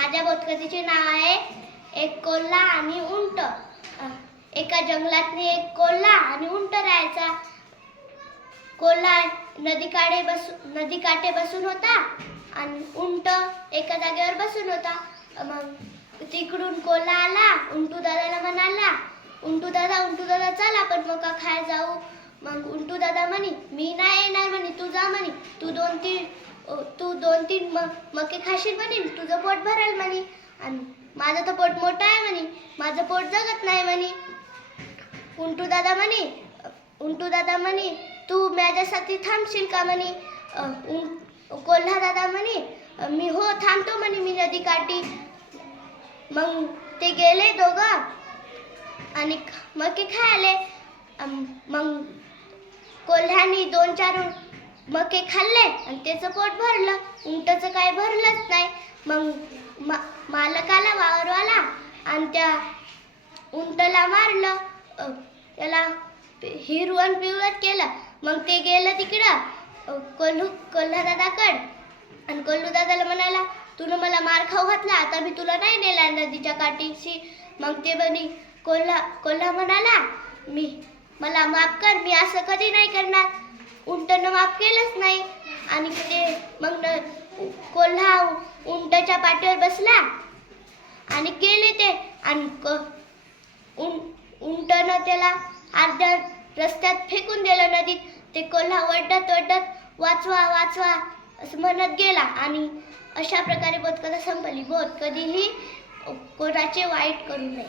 माझ्या बोधकथेचे नाव आहे एक कोल्हा आणि उंट. एका जंगलात एक कोल्हा आणि उंट राहायचा. कोल्हा नदीकाठी बसून होता आणि उंट एका जागेवर बसून होता. मग तिकडून कोल्हा आला, उंटू दादाला म्हणाला, उंटू दादा चल आपण मका खायला जाऊ. मग उंटू दादा म्हणे मी नाही येणार म्हणे, तू जा म्हणे, तू दोन तीन मके खाशील म्हणे, तुझं पोट भरेल म्हणे, आणि माझं तर पोट मोठं आहे म्हणे, माझं पोट जगत नाही म्हणे. उंटू दादा म्हणे तू माझ्यासाठी थांबशील का म्हणे. कोल्हा दादा म्हणे मी हो थांबतो म्हणे मी नदीकाठी. मग ते गेले दोघं आणि मके खायले. मग कोल्ह्याने 2-4 मके खाल्ले आणि त्याचं पोट भरलं, उंटचं काय भरलंच नाही. मग मालकाला वावरवाला आणि त्या उंटला मारलं, त्याला हिरवण पिवळत केलं. मग ते गेलं तिकडं कोल्हा दादाकडं आणि कोल्हू दादाला म्हणाला तुला मला मार खाऊ घातला, आता मी तुला नाही नेला नदीच्या काठीशी. मग ते म्हणे कोल्हा म्हणाला मला माफ कर, मी असं कधी नाही करणार. उंटनं माफ केलंच नाही. आणि ते मग कोल्हा उंटाच्या पाठीवर बसला आणि गेले ते, आणि उंटनं त्याला अर्ध्या रस्त्यात फेकून दिलं नदीत. ते कोल्हा ओरडत वाचवा वाचवा असं म्हणत गेला. आणि अशा प्रकारे बोधकथा संपली. कधीही कोणाचे वाईट करू नये.